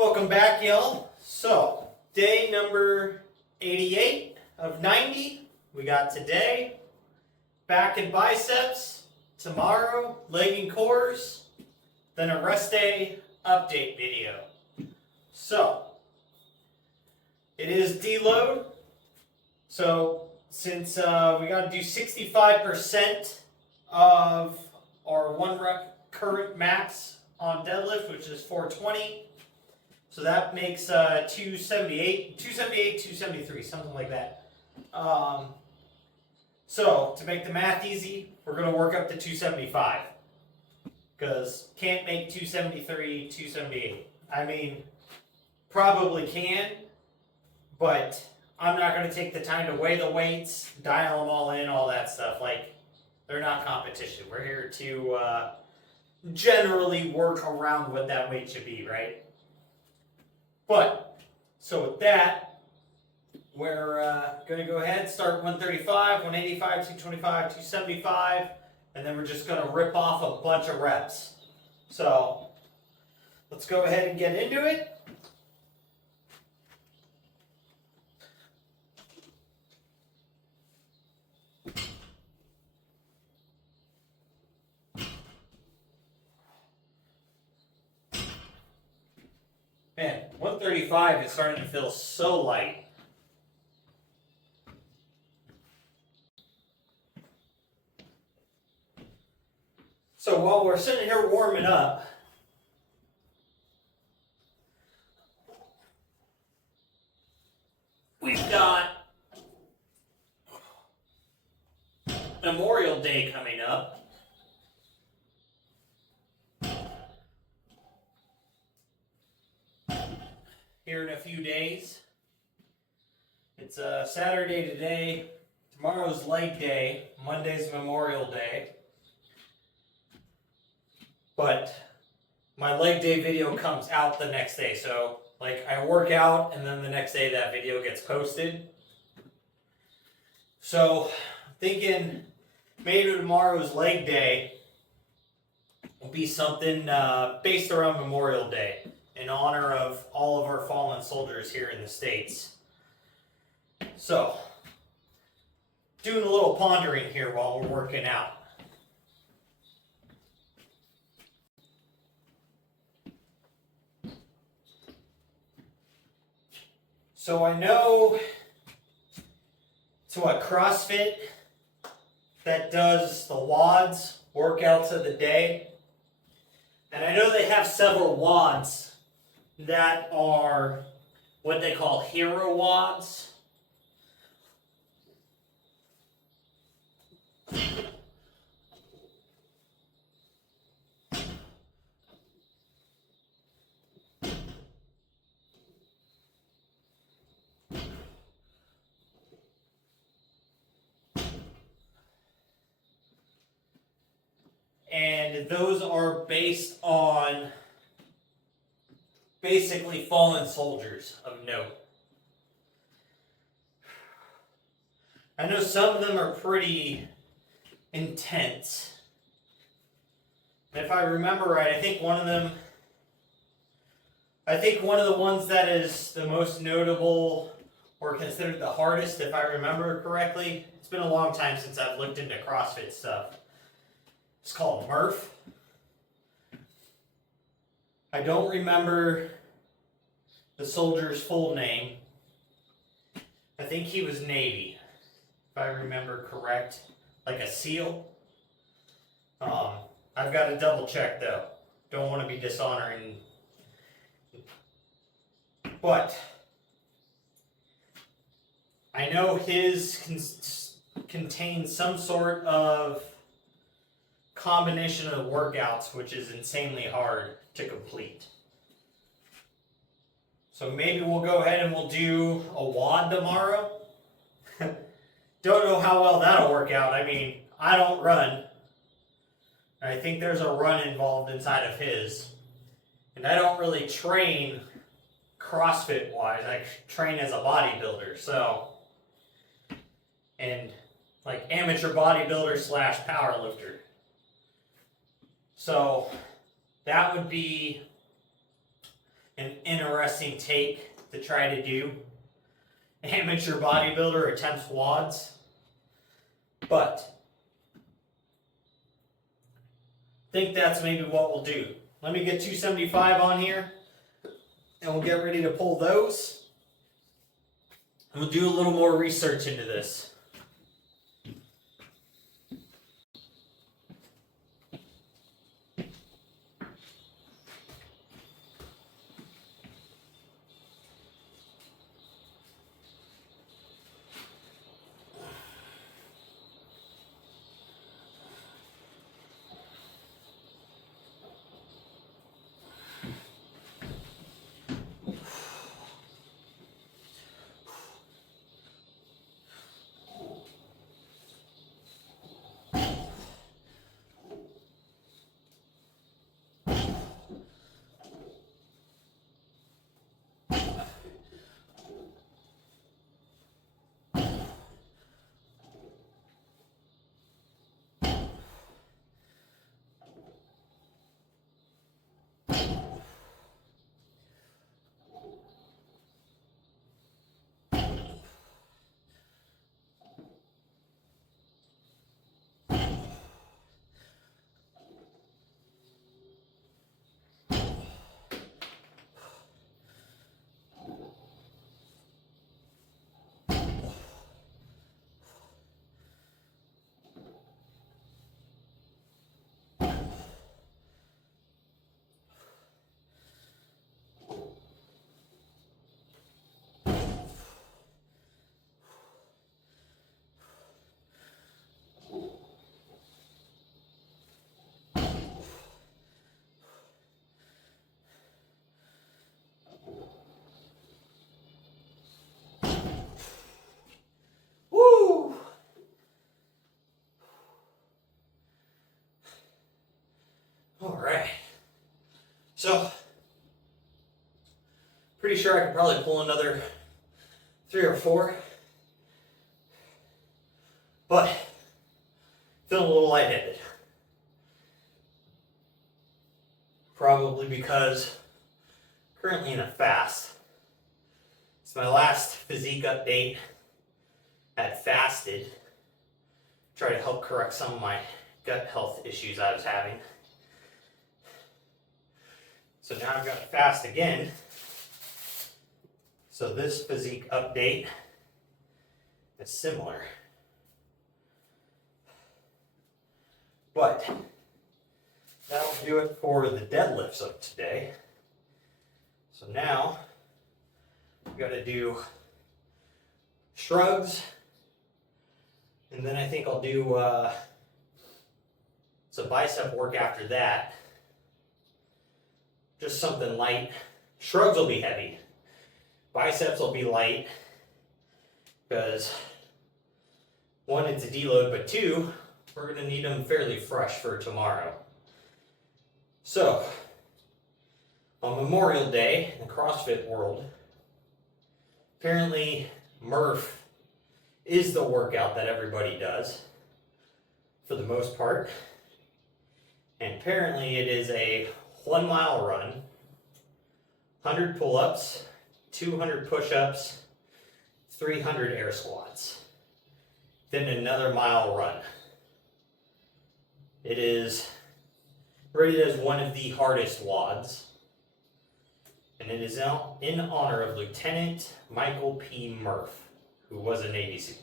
Welcome back, y'all. So, day number 88 of 90. We got today, back and biceps, tomorrow, leg and cores, then a rest day update video. So, it is deload. So, since we got to do 65% of our 1 rep current max on deadlift, which is 420. So that makes 278, 273, something like that. So to make the math easy, we're going to work up to 275. Because can't make 273, 278. I mean, probably can, but I'm not going to take the time to weigh the weights, dial them all in, all that stuff. Like, they're not competition. We're here to generally work around what that weight should be, right? But, so with that, we're going to go ahead, start 135, 185, 225, 275, and then we're just going to rip off a bunch of reps. So, let's go ahead and get into it. Man, 135 is starting to feel so light. So while we're sitting here warming up, we've got Memorial Day coming up. Here in a few days. It's Saturday today. Tomorrow's leg day. Monday's Memorial Day. But my leg day video comes out the next day. So, like, I work out and then the next day that video gets posted. So, thinking maybe tomorrow's leg day will be something based around Memorial Day, in honor of all of our fallen soldiers here in the States. So, doing a little pondering here while we're working out. So I know it's what CrossFit that does the WODs, workouts of the day. And I know they have several WODs that are what they call hero WODs. And those are based on basically fallen soldiers of note. I know some of them are pretty intense. If I remember right, I think one of the ones that is the most notable or considered the hardest, if I remember correctly, it's been a long time since I've looked into CrossFit stuff. It's called Murph. I don't remember the soldier's full name. I think he was Navy, if I remember correct, like a SEAL. I've got to double check though. Don't want to be dishonoring. But I know his contains some sort of combination of workouts, which is insanely hard to complete. So maybe we'll go ahead and we'll do a WOD tomorrow. Don't know how well that'll work out. I mean, I don't run. I think there's a run involved inside of his. And I don't really train CrossFit wise. I train as a bodybuilder, so. And like amateur bodybuilder / powerlifter. So that would be an interesting take to try to do. Amateur bodybuilder attempts WODs, but I think that's maybe what we'll do. Let me get 275 on here, and we'll get ready to pull those. And we'll do a little more research into this. Alright, so pretty sure I could probably pull another 3 or 4, but feeling a little lightheaded. Probably because currently in a fast. It's my last physique update. I had fasted, try to help correct some of my gut health issues I was having. So now I've got to fast again. So this physique update is similar. But that'll do it for the deadlifts of today. So now we've got to do shrugs, and then I think I'll do some bicep work after that. Just something light. Shrugs will be heavy. Biceps will be light because 1, it's a deload, but 2, we're going to need them fairly fresh for tomorrow. So, on Memorial Day in the CrossFit world, apparently Murph is the workout that everybody does for the most part. And apparently it is a 1 mile run, 100 pull-ups, 200 push-ups, 300 air squats, then another mile run. It is rated as one of the hardest WODs, and it is in honor of Lieutenant Michael P. Murph, who was a Navy SEAL.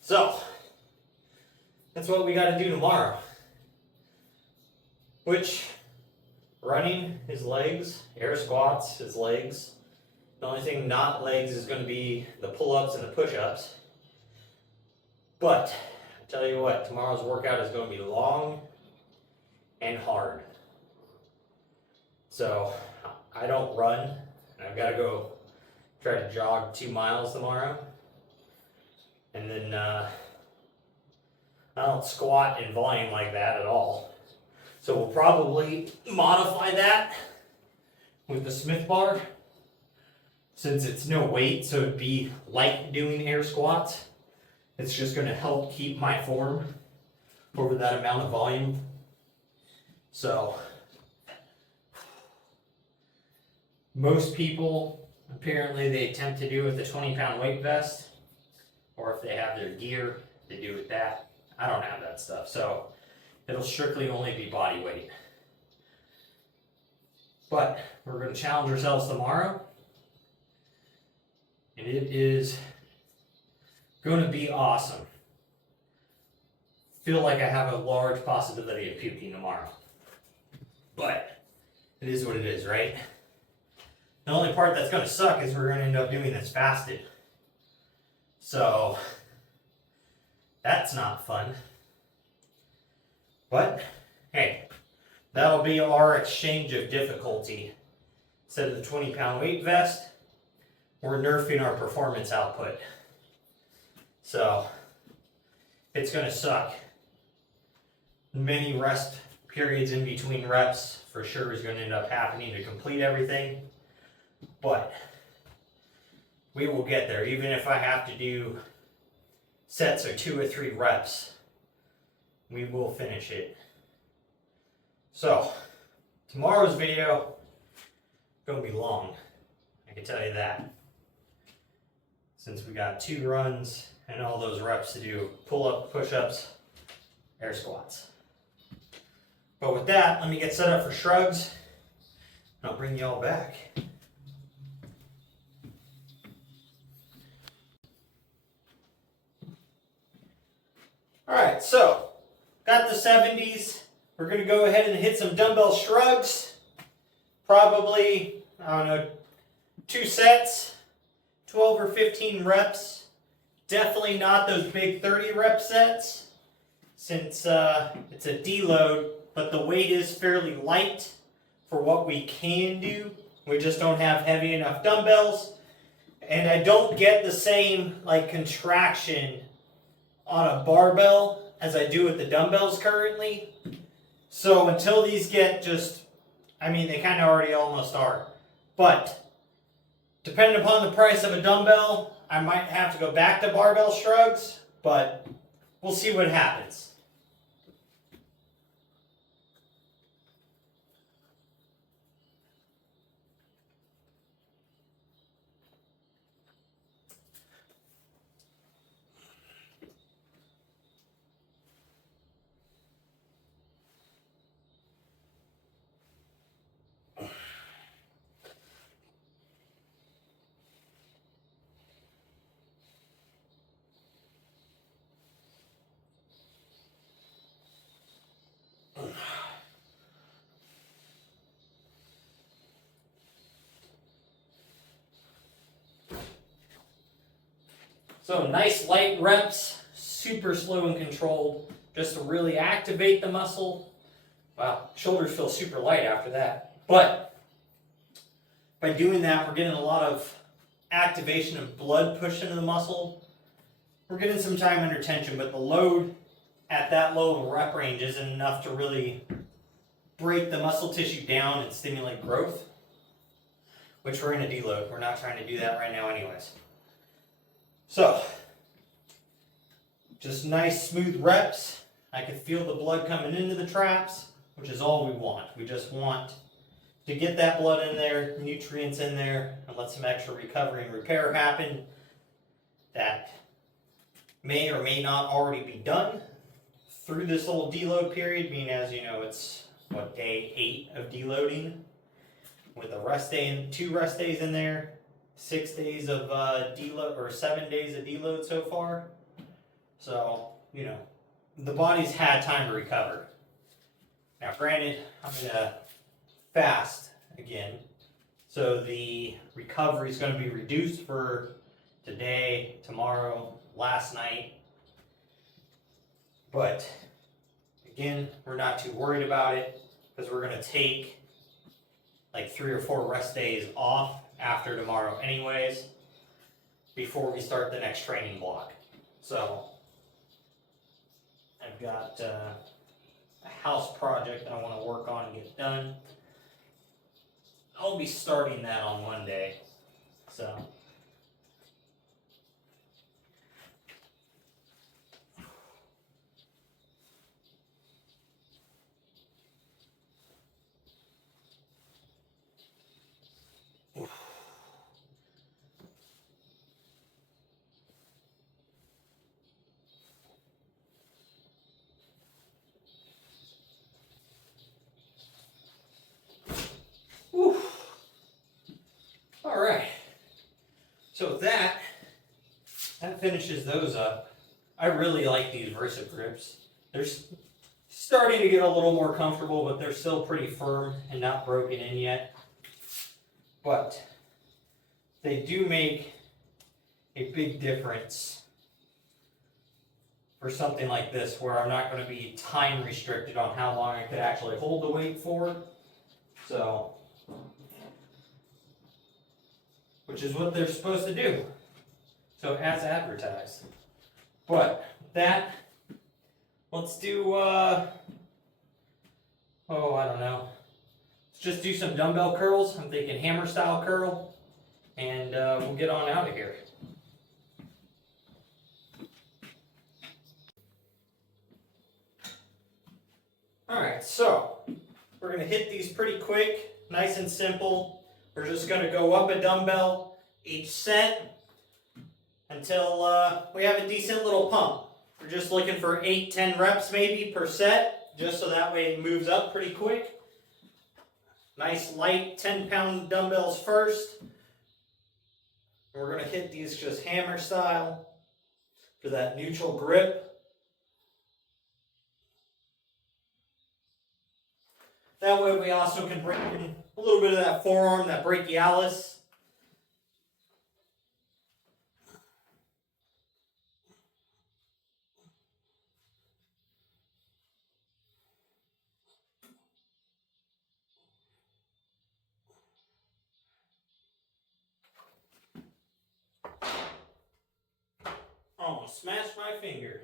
So, that's what we got to do tomorrow. Which, running is legs, air squats is legs. The only thing not legs is going to be the pull-ups and the push-ups. But, I tell you what, tomorrow's workout is going to be long and hard. So, I don't run, and I've got to go try to jog 2 miles tomorrow. And then, I don't squat in volume like that at all. So we'll probably modify that with the Smith bar, since it's no weight, so it'd be like doing air squats. It's just going to help keep my form over that amount of volume. So Most people, apparently, they attempt to do with the 20-pound weight vest, or if they have their gear, they do with that. I don't have that stuff, so it'll strictly only be body weight. But we're going to challenge ourselves tomorrow, and it is going to be awesome. Feel like I have a large possibility of puking tomorrow, but it is what it is, right? The only part that's going to suck is we're going to end up doing this fasted. So, that's not fun. But, hey, that'll be our exchange of difficulty. Instead of the 20-pound weight vest, we're nerfing our performance output. So, it's going to suck. Many rest periods in between reps for sure is going to end up happening to complete everything. But we will get there, even if I have to do sets of 2 or 3 reps. We will finish it. So, tomorrow's video is going to be long. I can tell you that. Since we got 2 runs and all those reps to do pull-up, push-ups, air squats. But with that, let me get set up for shrugs, and I'll bring you all back. Alright, so, got the 70s. We're going to go ahead and hit some dumbbell shrugs. Probably, I don't know, 2 sets, 12 or 15 reps. Definitely not those big 30 rep sets, since it's a deload, but the weight is fairly light for what we can do. We just don't have heavy enough dumbbells, and I don't get the same contraction on a barbell as I do with the dumbbells currently. So until these get they kind of already almost are. But depending upon the price of a dumbbell, I might have to go back to barbell shrugs, but we'll see what happens. So nice light reps, super slow and controlled, just to really activate the muscle. Wow, shoulders feel super light after that. But by doing that, we're getting a lot of activation of blood pushed into the muscle. We're getting some time under tension, but the load at that low of a rep range isn't enough to really break the muscle tissue down and stimulate growth, which we're in a deload. We're not trying to do that right now anyways. So, just nice smooth reps. I can feel the blood coming into the traps, which is all we want. We just want to get that blood in there, nutrients in there, and let some extra recovery and repair happen that may or may not already be done through this little deload period, being as you know it's day 8 of deloading with a rest day and 2 rest days in there, 6 days of deload or 7 days of deload so far. So, the body's had time to recover. Now granted, I'm gonna fast again, so the recovery is going to be reduced for today, tomorrow, last night. But again, we're not too worried about it because we're going to take 3 or 4 rest days off after tomorrow anyways before we start the next training block. So I've got a house project I want to work on and get done. I'll be starting that on Monday. So finishes those up. I really like these Versa grips. They're starting to get a little more comfortable, but they're still pretty firm and not broken in yet. But they do make a big difference for something like this, where I'm not going to be time restricted on how long I could actually hold the weight for. So, which is what they're supposed to do. So as advertised. But that, let's do, I don't know. Let's just do some dumbbell curls. I'm thinking hammer style curl. And we'll get on out of here. Alright, so we're going to hit these pretty quick, nice and simple. We're just going to go up a dumbbell each set until we have a decent little pump. We're just looking for 8-10 reps maybe per set, just so that way it moves up pretty quick. Nice light 10-pound dumbbells first. We're going to hit these just hammer style for that neutral grip. That way we also can bring in a little bit of that forearm, that brachialis. Almost smashed my finger.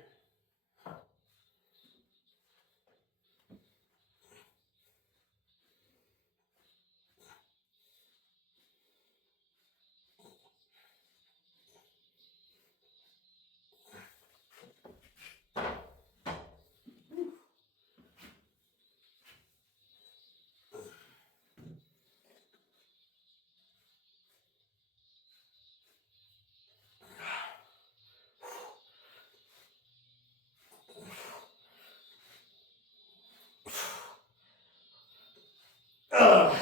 Ugh.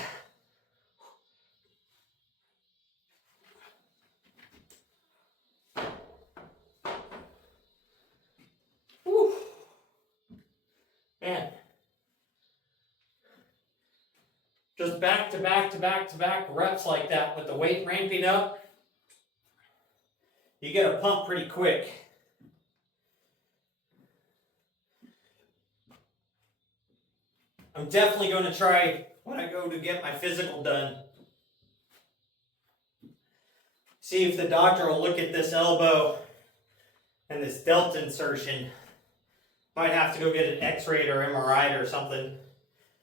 Whew. Man. Just back to back to back to back reps like that with the weight ramping up. You get a pump pretty quick. I'm definitely going to try when I go to get my physical done. See if the doctor will look at this elbow and this delta insertion. Might have to go get an x-ray or MRI or something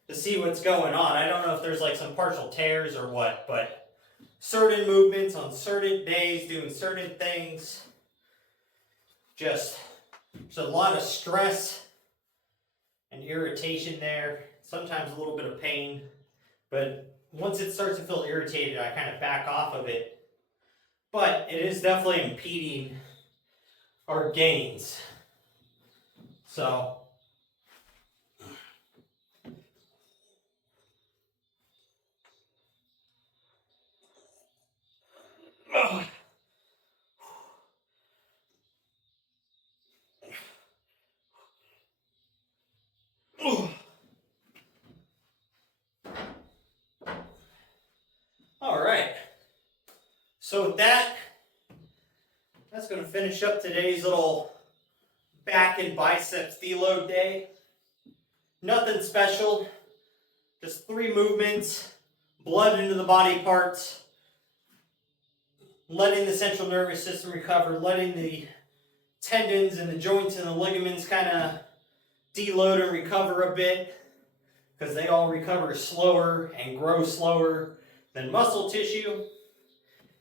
to see what's going on. I don't know if there's like some partial tears or what, but certain movements on certain days, doing certain things, just there's a lot of stress and irritation there. Sometimes a little bit of pain, but once it starts to feel irritated, I kind of back off of it. But it is definitely impeding our gains. So, all right. So with that, that's going to finish up today's little back and biceps deload day. Nothing special, just 3 movements, blood into the body parts, letting the central nervous system recover, letting the tendons and the joints and the ligaments kind of deload and recover a bit, because they all recover slower and grow slower than muscle tissue.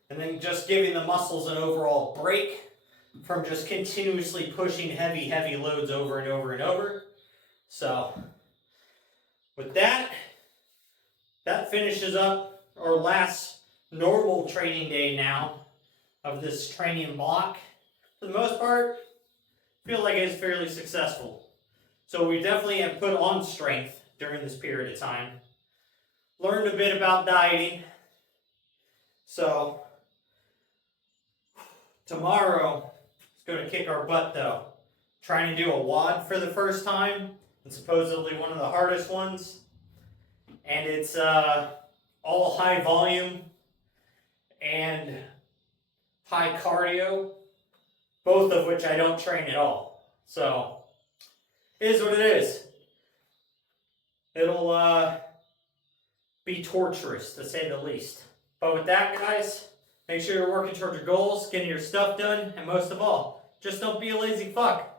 And then just giving the muscles an overall break from just continuously pushing heavy loads over and over and over. So, with that, that finishes up our last normal training day now of this training block. For the most part, I feel like it's fairly successful. So we definitely have put on strength during this period of time. Learned a bit about dieting. So, tomorrow, going to kick our butt though. Trying to do a WOD for the first time, and supposedly one of the hardest ones. And it's all high volume and high cardio, both of which I don't train at all. So, it is what it is. It'll be torturous, to say the least. But with that, guys, make sure you're working towards your goals, getting your stuff done, and most of all, just don't be a lazy fuck.